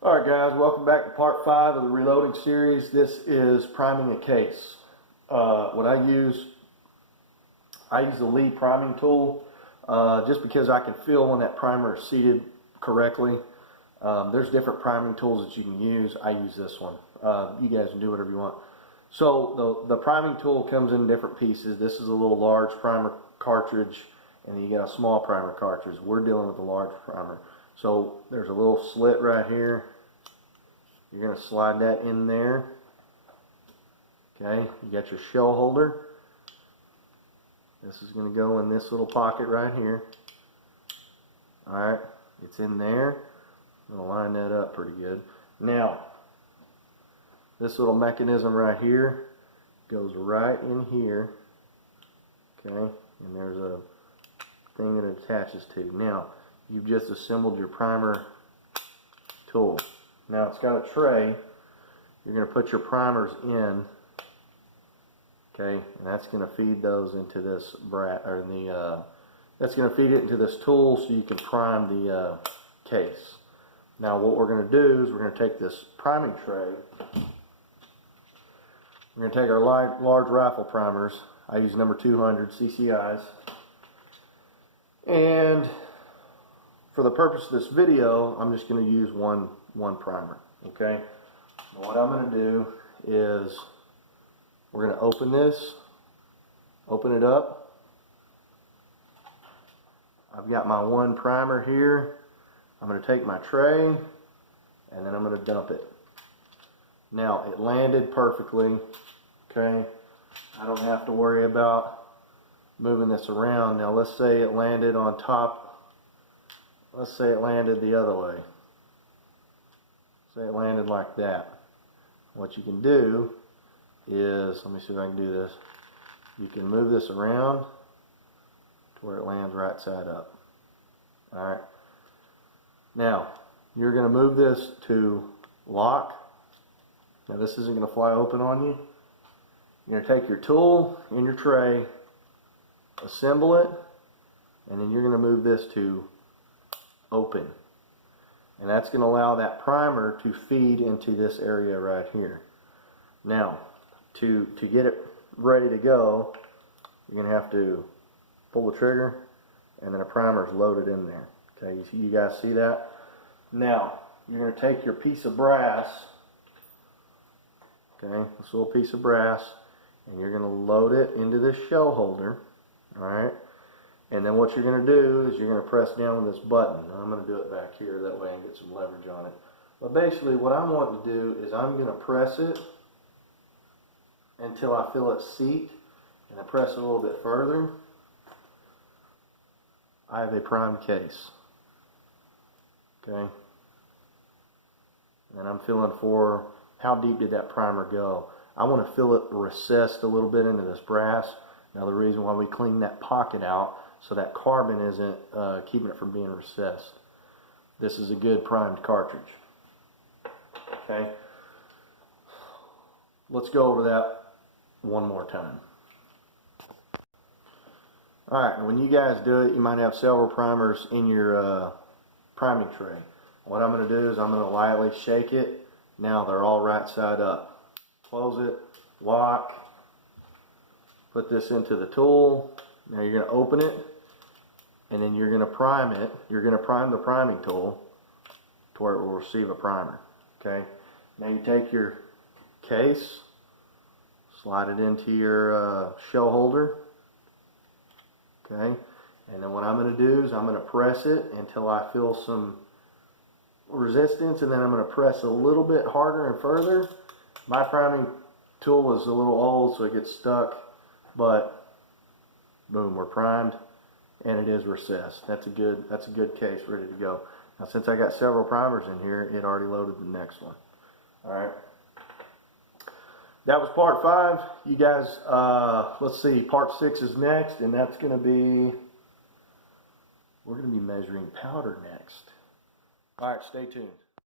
Alright guys, welcome back to part 5 of the reloading series. This is priming a case. What I use the Lee priming tool just because I can feel when that primer is seated correctly. There's different priming tools that you can use. I use this one. You guys can do whatever you want. So the priming tool comes in different pieces. This is a little large primer cartridge, and then you got a small primer cartridge. We're dealing with the large primer. So there's a little slit right here. You're going to slide that in there. Okay, you got your shell holder. This is going to go in this little pocket right here. Alright, it's in there. I'm going to line that up pretty good. Now, this little mechanism right here goes right in here. Okay, and there's a thing that it attaches to. Now, you've just assembled your primer tool. Now it's got a tray. You're going to put your primers in. Okay, and that's going to feed those into this that's going to feed it into this tool so you can prime the case. Now what we're going to do is we're going to take this priming tray. We're going to take our large rifle primers. I use number 200 CCIs. And for the purpose of this video, I'm just going to use one primer. Okay. Now what I'm going to do is we're going to open this, open it up. I've got my one primer here. I'm going to take my tray and then I'm going to dump it. Now it landed perfectly. Okay. I don't have to worry about moving this around. Now let's say it landed on top. Let's say it landed the other way. Say it landed like that. What you can do is, let me see if I can do this. You can move this around to where it lands right side up. Alright. Now, you're going to move this to lock. Now this isn't going to fly open on you. You're going to take your tool in your tray, assemble it, and then you're going to move this to open. And that's going to allow that primer to feed into this area right here. Now, to get it ready to go, you're going to have to pull the trigger, and then a primer is loaded in there. Okay, you guys see that? Now, you're going to take your piece of brass, okay, this little piece of brass, and you're going to load it into this shell holder. Alright? And then what you're going to do is you're going to press down with this button. I'm going to do it back here, that way I can get some leverage on it. But basically what I'm wanting to do is I'm going to press it until I feel it seat, and I press it a little bit further. I have a primed case. Okay? And I'm feeling for how deep did that primer go. I want to feel it recessed a little bit into this brass. Now the reason why we clean that pocket out so that carbon isn't keeping it from being recessed. This is a good primed cartridge. Okay, let's go over that one more time. Alright, when you guys do it, you might have several primers in your priming tray. What I'm going to do is I'm going to lightly shake it. Now they're all right side up. Close it, lock. Put this into the tool. Now you're going to open it, and then you're going to prime it. You're going to prime the priming tool to where it will receive a primer. Okay. Now you take your case, slide it into your shell holder. Okay. And then what I'm going to do is I'm going to press it until I feel some resistance, and then I'm going to press a little bit harder and further. My priming tool is a little old, so it gets stuck. But boom, we're primed, and it is recessed. That's a good case ready to go. Now since I got several primers in here, it already loaded the next one. Alright. That was part 5. You guys, let's see, part 6 is next, and that's going to be, we're going to be measuring powder next. Alright, stay tuned.